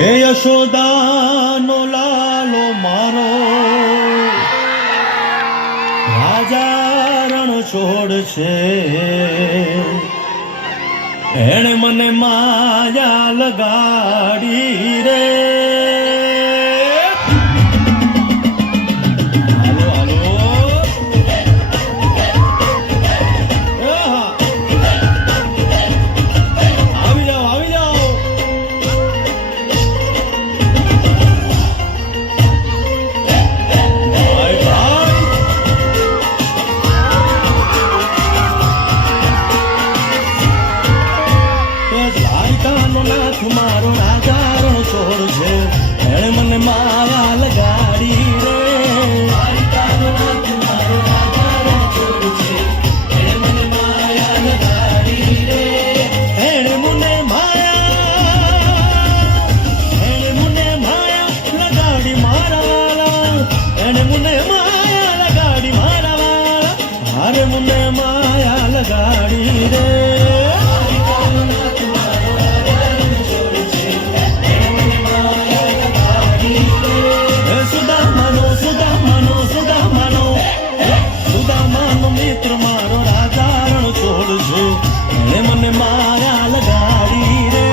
હે યશોદાનો લાલો મારો રાજા રણ છોડ છે, એણે મને માયા લગાડી રે. મારો રાજા રણ છોડ છે, એણે મને માયા લગાડી રે. મારો રાજા રણ છોડ છે, એણે મને માયા લગાડી રે. એણે મને માયા લગાડી મારા વાલા, એણે મને માયા લગાડી મારા વાલા, હારે મને માયા લગાડી રે. મિત્ર મારો રાજા રણ છોડ છે, એણે મને માયા લગાડી રે.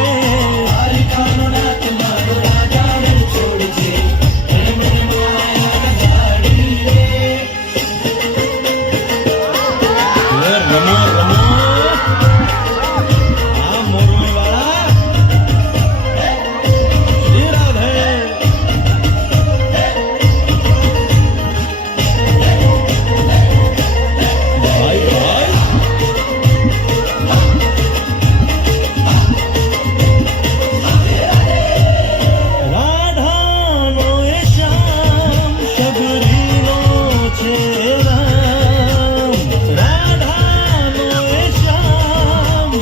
મારો રાજા રણ છોડ છે, એણે મને માયા લગાડી રે. રમો રમો આ મોરલી વાળા શ્રી રાધે.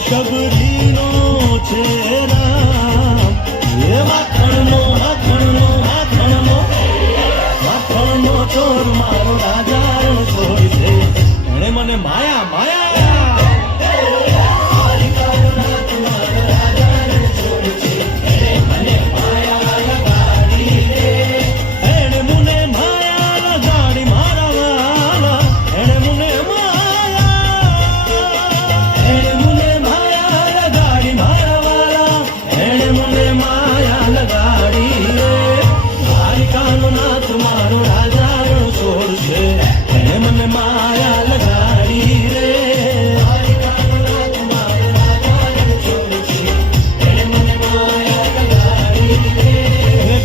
શબરીનો છે રામ, એ માખણનો ચોર મારો રાજા રણ છોડ છે, એણે મને માયા માયા. મારો રાજા રણ છોડ છે, એણે મને માયા લગાડી રે.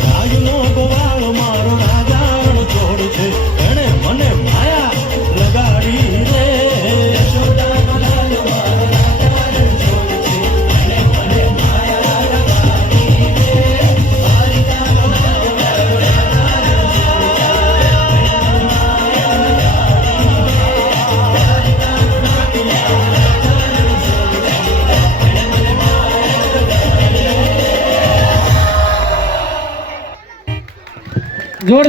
ગાયનો ગોવાળો મારો રાજા રણ છોડ છે, એણે મને માયા લગાડી રે. યશોદાનો લાલો મારો રાજા રણ છોડ છે, એણે મને માયા લગાડી રે. જોરદાર.